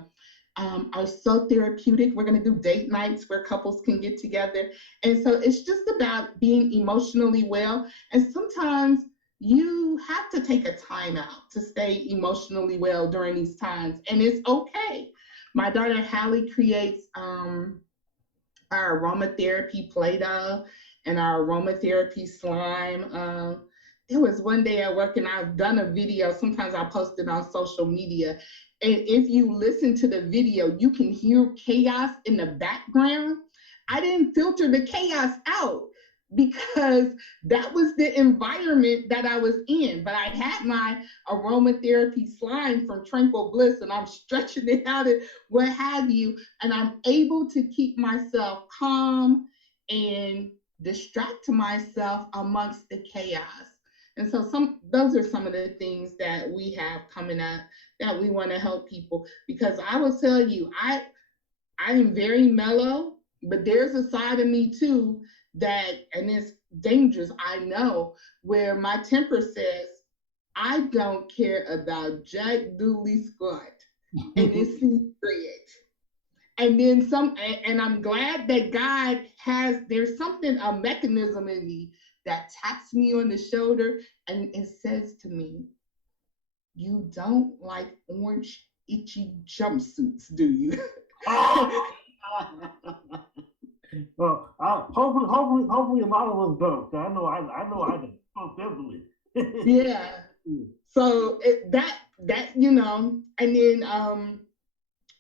Are so therapeutic. We're going to do date nights where couples can get together. And so it's just about being emotionally well. And sometimes you have to take a time out to stay emotionally well during these times. And it's okay. My daughter Hallie creates our aromatherapy Play-Doh and our aromatherapy slime. There was one day at work, and I've done a video. Sometimes I post it on social media. And if you listen to the video, you can hear chaos in the background. I didn't filter the chaos out because that was the environment that I was in. But I had my aromatherapy slime from Tranquil Bliss, and I'm stretching it out and what have you. And I'm able to keep myself calm and distract myself amongst the chaos. And so those are some of the things that we have coming up that we want to help people. Because I will tell you, I am very mellow, but there's a side of me too that, and it's dangerous, I know, where my temper says, I don't care about Jack Dooley Squat and it's secret. And then and I'm glad that God there's something, a mechanism in me that taps me on the shoulder and it says to me, you don't like orange itchy jumpsuits, do you? Well, hopefully, a lot of us don't. I know I do. Oh, definitely. Yeah. So and then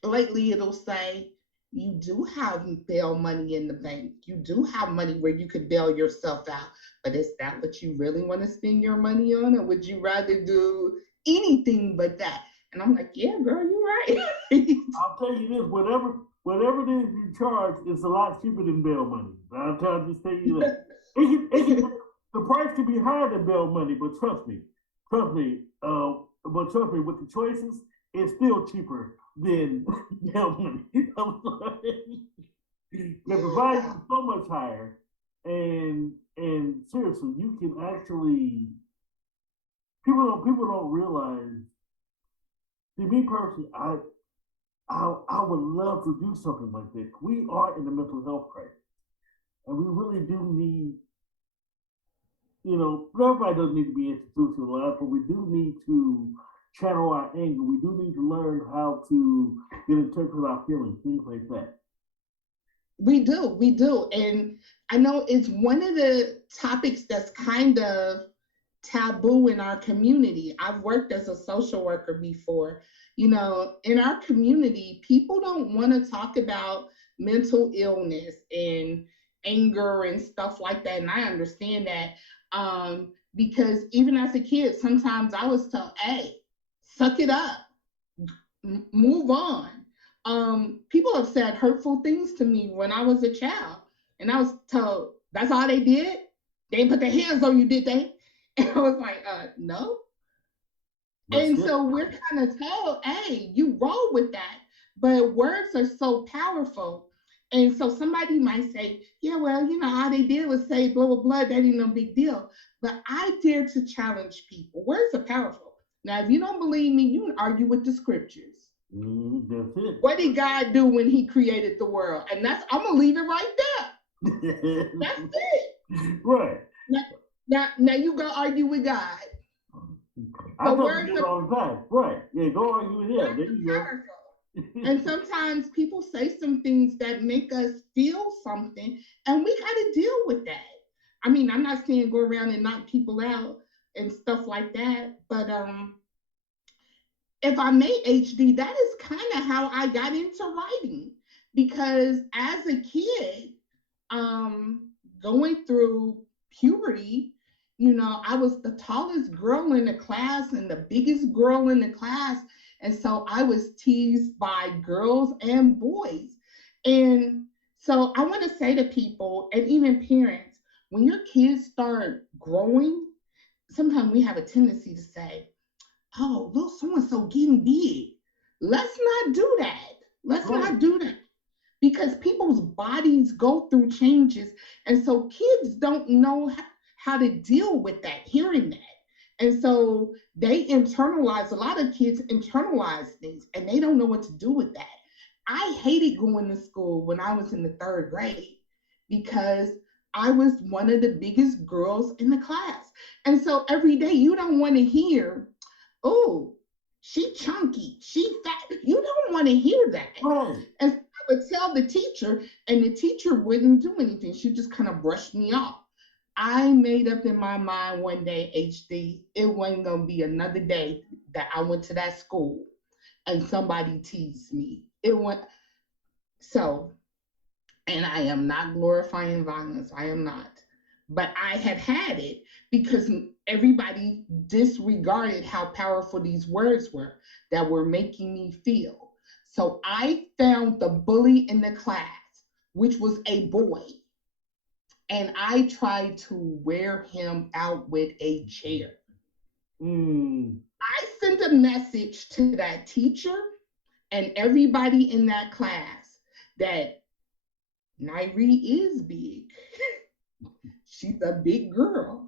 lately it'll say, you do have bail money in the bank. You do have money where you could bail yourself out. But is that what you really want to spend your money on? Or would you rather do anything but that? And I'm like, yeah, girl, you're right. I'll tell you this, whatever it is you charge, it's a lot cheaper than bail money. I'll just tell you that. The price can be higher than bail money, but trust me, with the choices, it's still cheaper than bail money. I'm sorry. The value is so much higher, and seriously, you can actually people don't realize. See, me personally, I would love to do something like this. We are in a mental health crisis, and we really do need, everybody doesn't need to be institutionalized, but we do need to channel our anger. We do need to learn how to get in touch with our feelings, things like that. We do. And I know it's one of the topics that's kind of taboo in our community. I've worked as a social worker before. In our community, people don't want to talk about mental illness and anger and stuff like that. And I understand that because even as a kid, sometimes I was told, hey, suck it up, move on. People have said hurtful things to me when I was a child, and I was told that's all they did. They didn't put their hands on you, did they? And I was like, no. And so we're kind of told, hey, you roll with that. But words are so powerful. And so somebody might say, yeah, well, all they did was say blah, blah, blah. That ain't no big deal. But I dare to challenge people. Words are powerful. Now, if you don't believe me, you can argue with the scriptures. That's it. What did God do when he created the world? And I'm going to leave it right there. That's it. Right. Now you go argue with God. I words are all the time. Right. Yeah, go argue with him. There you go. And sometimes people say some things that make us feel something, and we got to deal with that. I mean, I'm not saying go around and knock people out and stuff like that, but if I may, HD, that is kind of how I got into writing, because as a kid, going through puberty, I was the tallest girl in the class and the biggest girl in the class. And so I was teased by girls and boys. And so I want to say to people and even parents, when your kids start growing, sometimes we have a tendency to say, oh, look, so and so getting big. Let's not do that. Let's Right. not do that because people's bodies go through changes. And so kids don't know how to deal with that, hearing that. And so they internalize, a lot of kids internalize things and they don't know what to do with that. I hated going to school when I was in the third grade because I was one of the biggest girls in the class. And so every day you don't want to hear, oh, she chunky, she fat. You don't want to hear that. Right. And so I would tell the teacher, and the teacher wouldn't do anything. She just kind of brushed me off. I made up in my mind one day, HD, it wasn't going to be another day that I went to that school and somebody teased me. It went so, and I am not glorifying violence. I am not. But I had it because everybody disregarded how powerful these words were that were making me feel. So I found the bully in the class, which was a boy, and I tried to wear him out with a chair. I sent a message to that teacher and everybody in that class that Nyree is big. She's a big girl,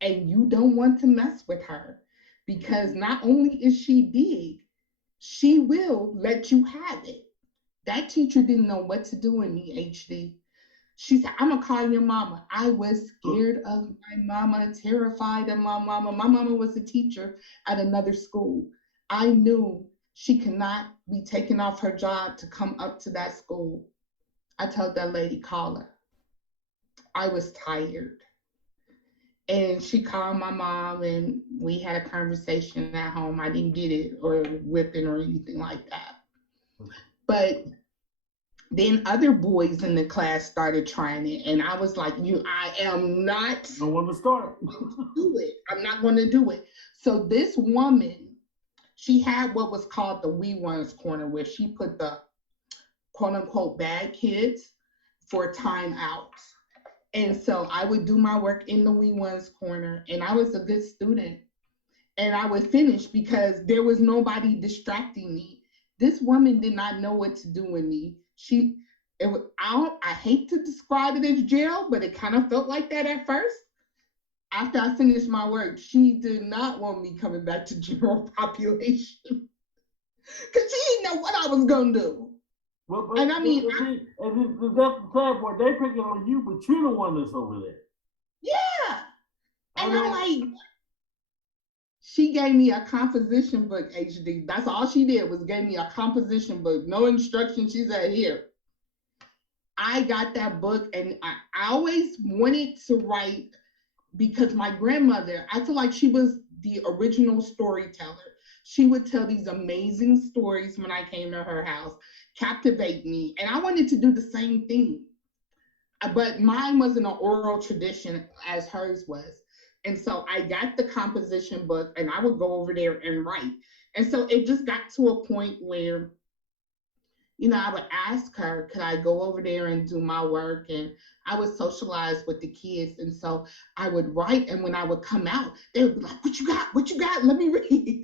and you don't want to mess with her because not only is she big, she will let you have it. That teacher didn't know what to do in me, HD. She said, I'm gonna call your mama. I was scared of my mama, terrified of my mama. My mama was a teacher at another school. I knew she could not be taking off her job to come up to that school. I told that lady, call her. I was tired. And she called my mom and we had a conversation at home. I didn't get it or whipping or anything like that. But then other boys in the class started trying it, and I was like, I am not I want to start. do it. I'm not going to do it. So this woman, she had what was called the Wee Ones corner, where she put the quote unquote bad kids for timeouts. And so I would do my work in the Wee Ones corner, and I was a good student. And I would finish because there was nobody distracting me. This woman did not know what to do with me. I hate to describe it as jail, but it kind of felt like that at first. After I finished my work, she did not want me coming back to general population because she didn't know what I was gonna do. But And I mean, that's the sad part. They picking on you, but you're the one that's over there. yeah. And I'm like, she gave me a composition book, HD. That's all she did was gave me a composition book, no instruction. She said, here. I got that book and I always wanted to write because my grandmother, I feel like she was the original storyteller. She would tell these amazing stories when I came to her house, captivate me. And I wanted to do the same thing. But mine wasn't an oral tradition as hers was. And so I got the composition book and I would go over there and write. And so it just got to a point where, I would ask her, could I go over there and do my work? And I would socialize with the kids. And so I would write. And when I would come out, they would be like, what you got? What you got? Let me read.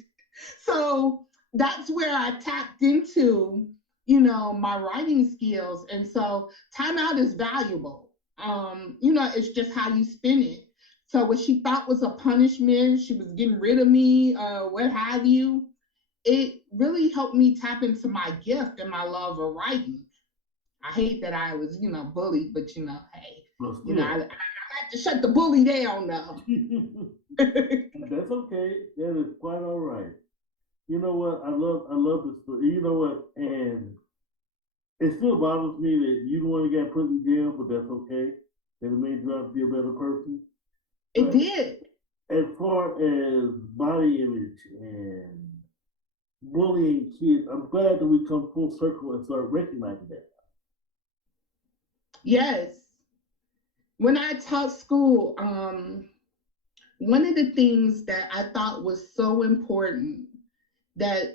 So that's where I tapped into, my writing skills. And so timeout is valuable. It's just how you spin it. So what she thought was a punishment, she was getting rid of me, what have you, it really helped me tap into my gift and my love of writing. I hate that I was, bullied, but hey, I had to shut the bully down now. That's okay. That is quite all right. You know what? I love the story. You know what? And it still bothers me that you the one that got put in jail, but that's okay. That it made you out to be a better person. It did. As far as body image and bullying kids, I'm glad that we come full circle and start recognizing that. Yes. When I taught school, one of the things that I thought was so important that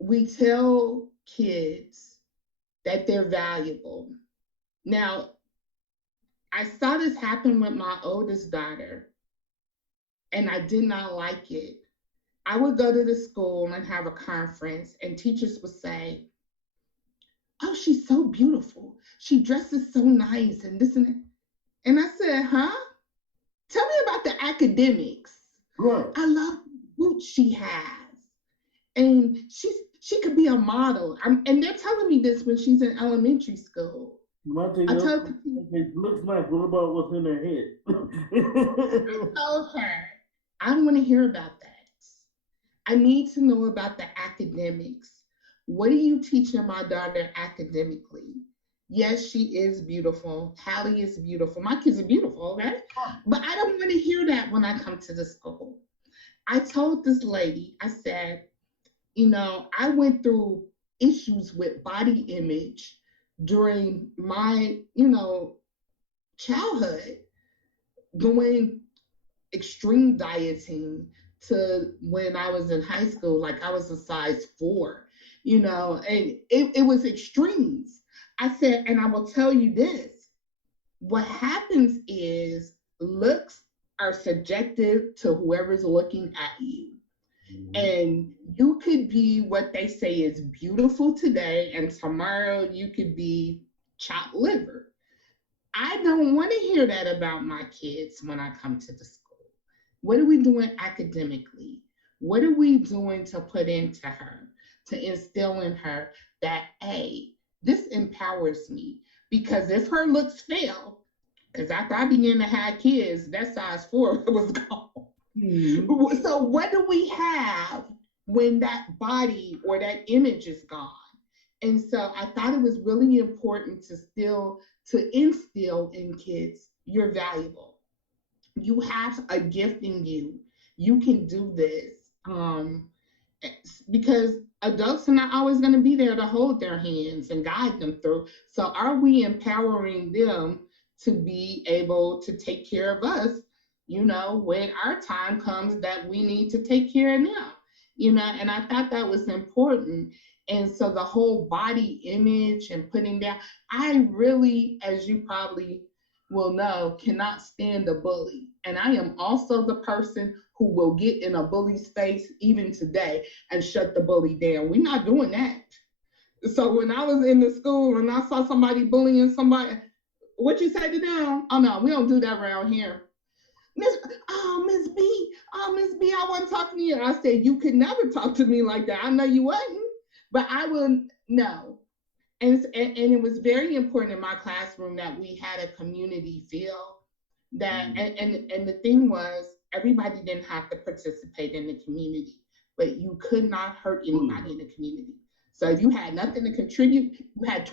we tell kids that they're valuable. Now, I saw this happen with my oldest daughter, and I did not like it. I would go to the school and have a conference, and teachers would say, "Oh, she's so beautiful. She dresses so nice, and this and that." And I said, "Huh? Tell me about the academics. Right. I love the boots she has, and she could be a model." And they're telling me this when she's in elementary school. My thing I is, told it looks nice. What about what's in their head? her, I don't want to hear about that. I need to know about the academics. What are you teaching my daughter academically? Yes, she is beautiful. Hallie is beautiful. My kids are beautiful, okay? But I don't want to hear that when I come to the school. I told this lady, I said, I went through issues with body image during my, childhood, going extreme dieting to when I was in high school, like I was a size 4, and it was extremes. I said, and I will tell you this, what happens is looks are subjective to whoever's looking at you. And you could be what they say is beautiful today, and tomorrow you could be chopped liver. I don't want to hear that about my kids when I come to the school. What are we doing academically? What are we doing to put into her, to instill in her that, hey, this empowers me? Because if her looks fail, because after I began to have kids, that size 4 was gone. Mm-hmm. So what do we have when that body or that image is gone? And so I thought it was really important to instill in kids, you're valuable. You have a gift in you. You can do this. Because adults are not always going to be there to hold their hands and guide them through. So are we empowering them to be able to take care of us, when our time comes that we need to take care of them, and I thought that was important. And so the whole body image and putting down, I really, as you probably will know, cannot stand a bully. And I am also the person who will get in a bully's face even today and shut the bully down. We're not doing that. So when I was in the school and I saw somebody bullying somebody, what you say to them? Oh no, we don't do that around here. Miss B, I wasn't talking to you. I said, you could never talk to me like that. I know you wasn't, but I will no. And it was very important in my classroom that we had a community feel that, and the thing was, everybody didn't have to participate in the community, but you could not hurt anybody in the community. So if you had nothing to contribute, you had to.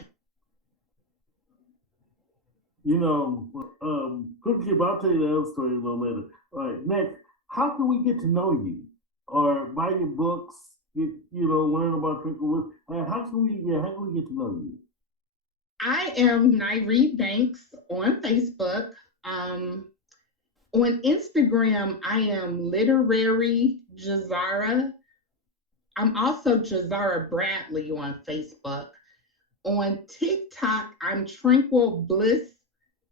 Quick tip, I'll tell you the other story a little later. All right, next, how can we get to know you? Or buy your books, learn about Twinklewood? How can we get to know you? I am Nyree Banks on Facebook. On Instagram, I am Literary Jazara. I'm also Jazara Bradley on Facebook. On TikTok, I'm Tranquil Bliss,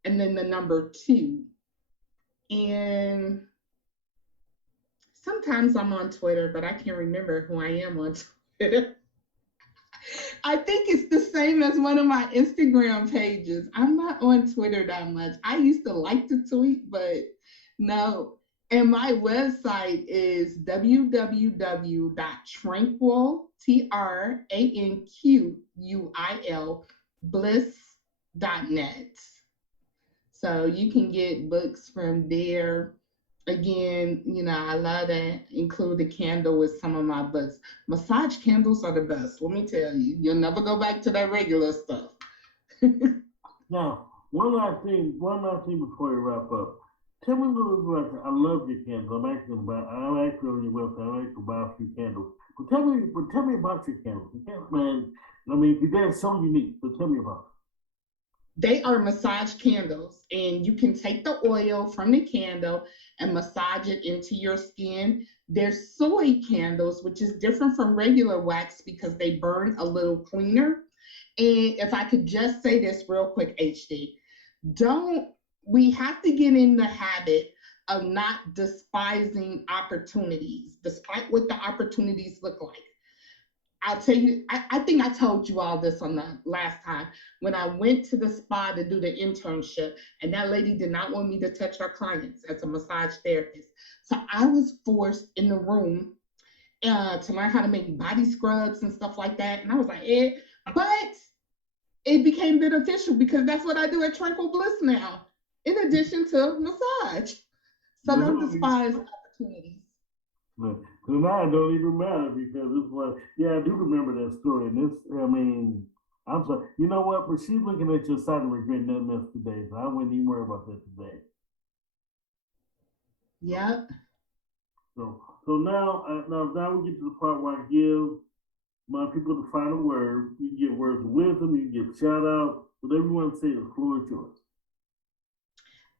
and then the number 2. And sometimes I'm on Twitter, but I can't remember who I am on Twitter. I think it's the same as one of my Instagram pages. I'm not on Twitter that much. I used to like to tweet, but no. And my website is www.tranquil, TRANQUIL, bliss.net. So you can get books from there. Again, I love to include the candle with some of my books. Massage candles are the best. Let me tell you, you'll never go back to that regular stuff. Now, one last thing before you wrap up. Tell me a little bit about. I love your candles. I'm actually on your website. I'm actually buy a few candles. But tell me about your candles. Man, they're so unique. So tell me about it. They are massage candles, and you can take the oil from the candle and massage it into your skin. There's soy candles, which is different from regular wax because they burn a little cleaner. And if I could just say this real quick, HD, don't we have to get in the habit of not despising opportunities, despite what the opportunities look like. I'll tell you, I think I told you all this on the last time when I went to the spa to do the internship, and that lady did not want me to touch her clients as a massage therapist. So I was forced in the room to learn how to make body scrubs and stuff like that. And I was like, but it became beneficial because that's what I do at Tranquil Bliss now, in addition to massage. So That's don't what we, despise opportunities. but now it don't even matter because it's like, yeah, I do remember that story. And this, I mean, I'm sorry. You know what? But she's looking at your side and regretting that mess today. So I wouldn't even worry about that today. So, Yep. so now we get to the part where I give my people the final word. You get words of wisdom. You get shout out. Whatever you want to say, the floor is yours.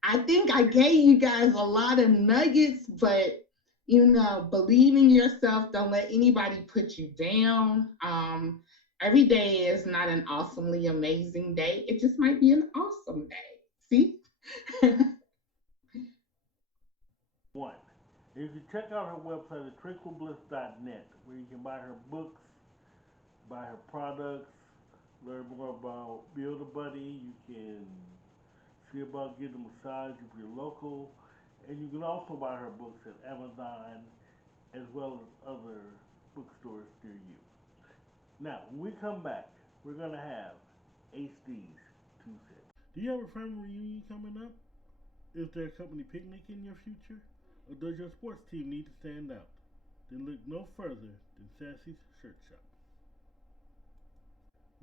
I think I gave you guys a lot of nuggets, but believe in yourself. Don't let anybody put you down. Every day is not an awesomely amazing day. It just might be an awesome day. See? One. You can check out her website at tranquilbliss.net, where you can buy her books, buy her products, learn more about Build a Buddy. You can see about getting a massage if you're local, and you can also buy her books at Amazon as well as other bookstores near you. Now, when we come back, we're gonna have HD's 2 cents. Do you have a family reunion coming up? Is there a company picnic in your future? Or does your sports team need to stand out? Then look no further than Sassy's Shirt Shop.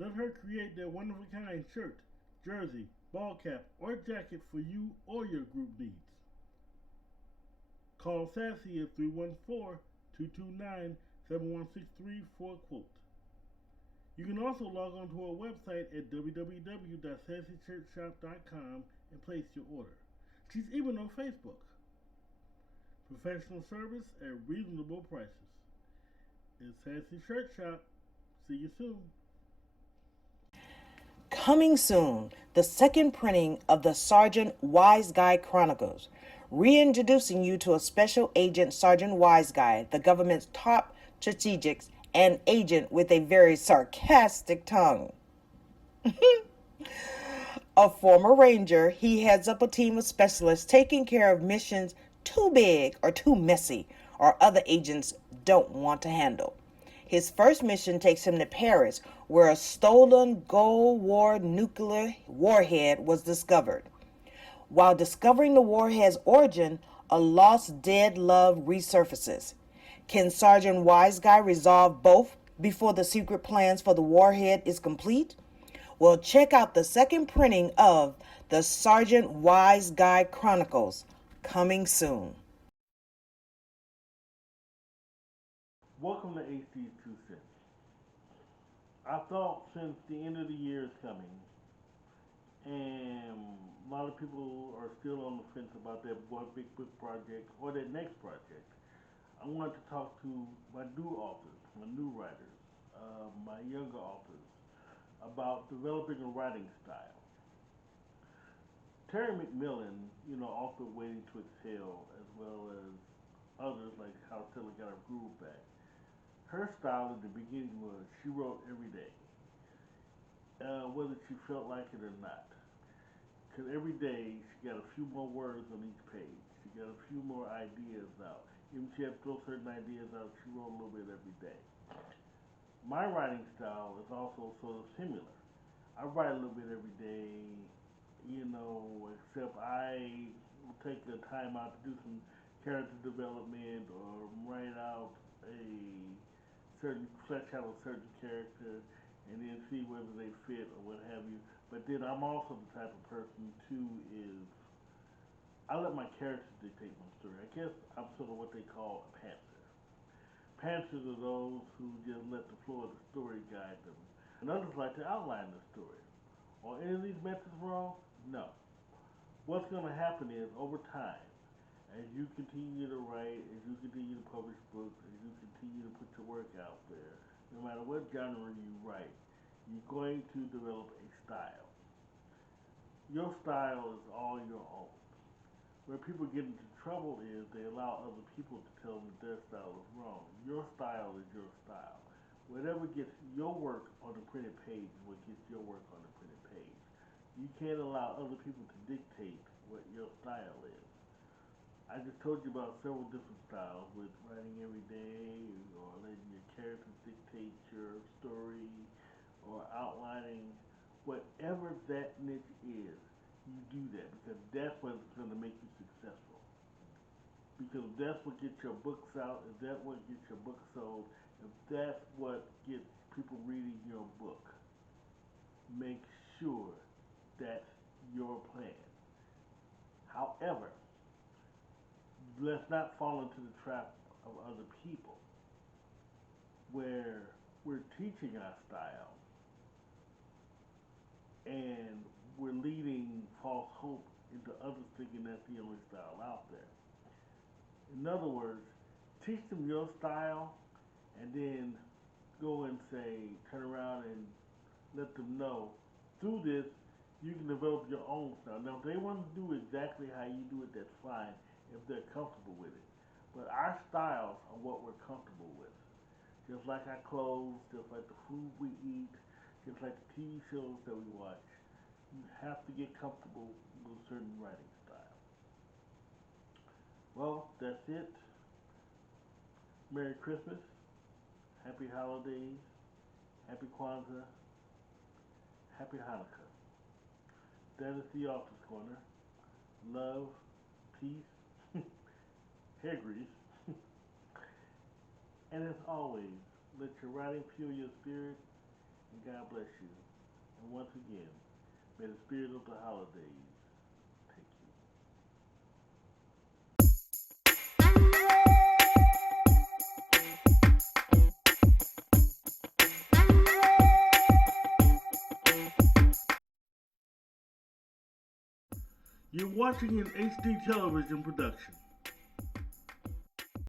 Let her create their one of a kind shirt, jersey, ball cap, or jacket for you or your group needs. Call Sassy at 314-229-7163 for a quote. You can also log on to our website at www.sassyshirtshop.com and place your order. She's even on Facebook. Professional service at reasonable prices. It's Sassy Shirt Shop. See you soon. Coming soon, the second printing of the Sergeant Wise Guy Chronicles, reintroducing you to a special agent, Sergeant Wise Guy, the government's top strategics and agent with a very sarcastic tongue. A former ranger, he heads up a team of specialists taking care of missions too big or too messy or other agents don't want to handle. His first mission takes him to Paris, where a stolen Cold War nuclear warhead was discovered. While discovering the warhead's origin, a lost dead love resurfaces. Can Sergeant Wise Guy resolve both before the secret plans for the warhead is complete? Well, check out the second printing of the Sergeant Wise Guy Chronicles, coming soon. Welcome to HD's 2 cents. I thought since the end of the year is coming, and a lot of people are still on the fence about that one big book project or that next project, I wanted to talk to my new authors, my new writers, my younger authors, about developing a writing style. Terry McMillan, author Waiting to Exhale, as well as others like How Stella Got Her Groove Back. Her style at the beginning was she wrote every day, whether she felt like it or not. Because every day she got a few more words on each page. She got a few more ideas out. Even if she had to throw certain ideas out, she wrote a little bit every day. My writing style is also sort of similar. I write a little bit every day, except I will take the time out to do some character development or write out a flesh out a certain character and then see whether they fit or what have you. But then I'm also the type of person too is I let my characters dictate my story. I guess I'm sort of what they call a pantser. Pantsers are those who just let the flow of the story guide them, and others like to outline the story. Are any of these methods wrong? No. What's going to happen is over time, As you continue to write, as you continue to publish books, as you continue to put your work out there, no matter what genre you write, you're going to develop a style. Your style is all your own. Where people get into trouble is they allow other people to tell them that their style is wrong. Your style is your style. Whatever gets your work on the printed page is what gets your work on the printed page. You can't allow other people to dictate what your style is. I just told you about several different styles with writing every day or letting your characters dictate your story or outlining whatever that niche is. You do that because that's what's going to make you successful. Because if that's what gets your books out, if that's what gets your book sold, if that's what gets people reading your book, make sure that's your plan. However, let's not fall into the trap of other people where we're teaching our style and we're leading false hope into others thinking that's the only style out there. In other words, teach them your style and then go and say, turn around and let them know through this you can develop your own style. Now, if they want to do exactly how you do it, that's fine if they're comfortable with it. But our styles are what we're comfortable with. Just like our clothes, just like the food we eat, just like the TV shows that we watch. You have to get comfortable with a certain writing style. Well, that's it. Merry Christmas, Happy Holidays, Happy Kwanzaa, Happy Hanukkah. That is the Author's Corner. Love, peace, hair grease, and as always, let your writing fuel your spirit, and God bless you. And once again, may the spirit of the holidays take you. You're watching an HD television production.